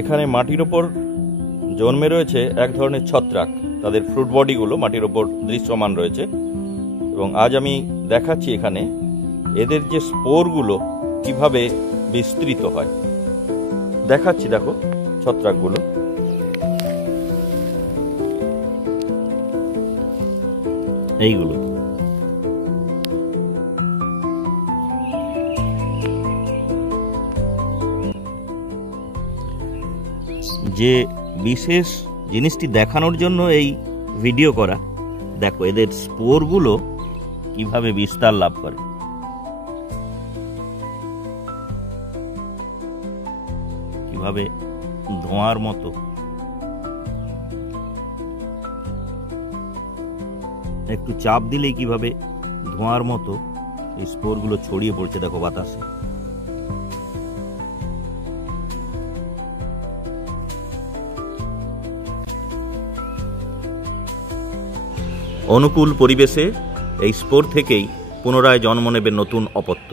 এখানে মাটির ওপর জন্মে রয়েছে এক ধরনের ছত্রাক। তাদের ফ্রুট বডিগুলো মাটির ওপর দৃশ্যমান রয়েছে এবং আজ আমি দেখাচ্ছি এখানে এদের যে স্পোরগুলো কিভাবে বিস্তৃত হয়। দেখাচ্ছি, দেখো ছত্রাকগুলো। এইগুলো যে বিশেষ জিনিসটি দেখানোর জন্য এই ভিডিও করা। দেখো এদের স্পোরগুলো কিভাবে বিস্তার লাভ করে। কিভাবে ধোঁয়ার মতো একটু চাপ দিলেই কিভাবে ধোঁয়ার মতো এই স্পোরগুলো ছড়িয়ে পড়ছে। দেখো বাতাসে। অনুকূল পরিবেশে এই স্পোর থেকেই পুনরায় জন্ম নেবে নতুন অপত্য।